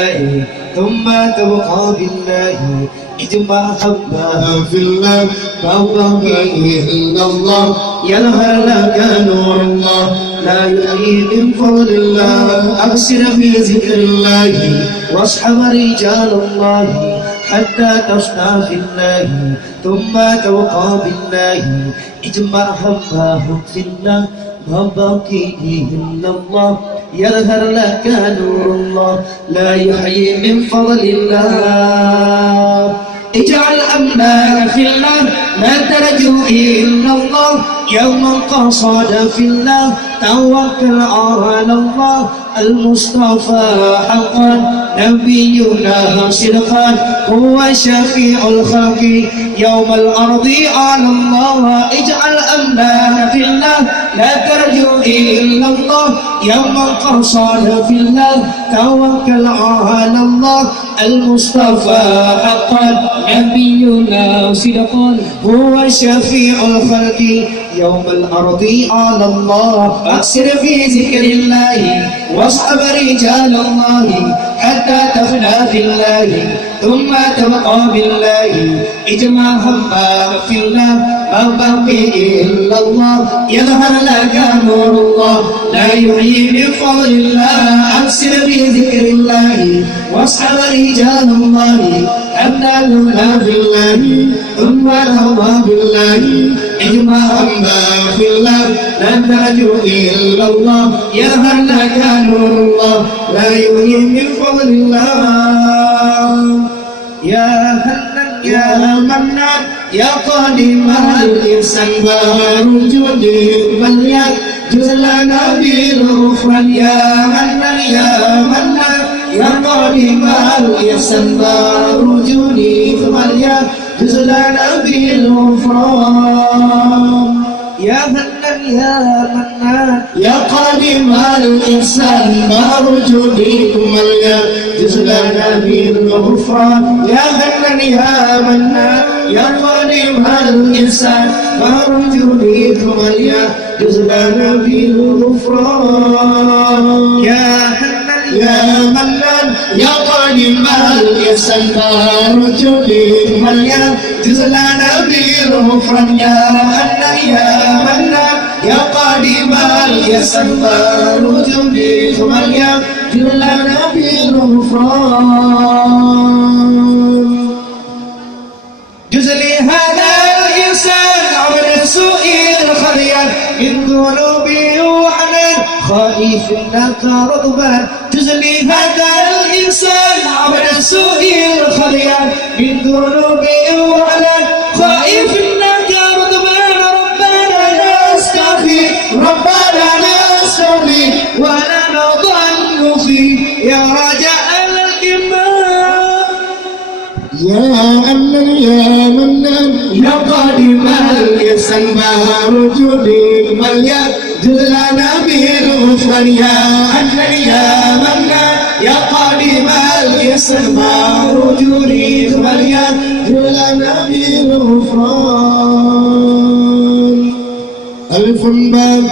الله ثم تبقى بالله اجمع حبها في الله فوق إلا الله يظهر لك نور الله لا يحيي من فضل الله أبصر في ذكر الله واصحب رجال الله حتى تصنع في الله ثم توقع بالله اجمع حباه في الله ما بقي إلا الله يظهر لك نور الله لا يحيي من فضل الله اجعل أملاك في الله لا ترجو إلا الله يوما قصد في الله توكل على الله المصطفى حقا نبينا صدقا هو شفيع الخلق يوم الأرض على الله اجعل أملاك في الله لا ترجو إلا الله يوما قصد في الله توكل على الله المصطفى حقا نبينا صدقا هو شفيع الخلق يوم الأرض على الله أكثر في ذكر الله واصحب رجال الله حتى تفنى في الله ثم تبقى بالله اجمع همك في الله ما بقي إلا الله يظهر لك نور الله لا يحيي من فضل الله أكثر في ذكر الله واصحب رجال الله حتى تفنى في الله ثم تبقى بالله اجمع همك في الله لا ترجو إلا الله يظهر لك نور الله لا يحيي من فضل الله يا هنان يا منان يا قادم الإنسان وارجود مليان جزلنا بالغفران يا هنان يا منان يا قادم الإنسان وارجود مليان جزلنا بالغفران يا هنان يا منان يا قادم الإحسان وارجو بكم الجزلنا بالغفران يا هنان يا منان يا قادم الإحسان وارجو بكم الجزلنا بالغفران يا هنان يا منان يا قادم الإحسان وارجو بكم الجزلنا بالغفران يا هنان يا منان يا قادم الإحسان وارجو بكم الجزلنا بالغفران جزلي هذا الإنسان عمل سوء الخليان من ذنوبي وحنان خائف لك رضبان جزلي هذا الإنسان عمل سوء الخليان من ذنوبي وحنان خائف لك رضبان ربنا نستغفر ربنا نستغفر ولا نضل فيه يا رجاء الإمام يا أمن يا منان يا قادم الإحسان وارجو بكم الجزلنا بالغفران يا أمن يا منان يا قادم الإحسان وارجو بكم الجزلنا بالغفران ألف باب